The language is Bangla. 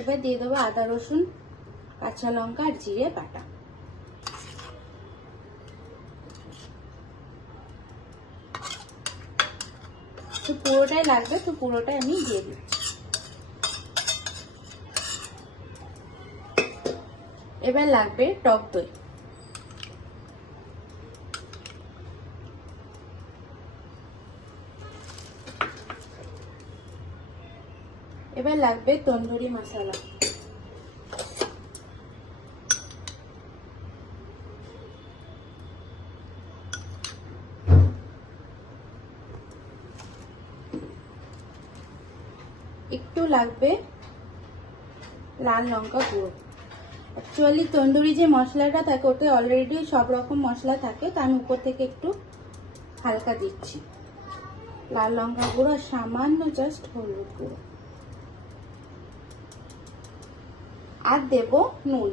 এবার দিয়ে দেবো আদা রসুন কাঁচা লঙ্কা আর জিরে বাটা। তো পুরোটাই লাগবে, তো পুরোটাই আমি দিয়ে দিচ্ছি। এবার লাগবে টক দই। এবার লাগবে তন্দুরি মশলা। একটু লাগবে লাল লঙ্কা গুঁড়ো। অ্যাকচুয়ালি তন্দুরি যে মশলাটা থাকে ওতে অলরেডি সব রকম মশলা থাকে, তো আমি উপর থেকে একটু হালকা দিচ্ছি লাল লঙ্কা গুঁড়ো, সামান্য জাস্ট হলুদ গুঁড়ো, আর দেব নুন।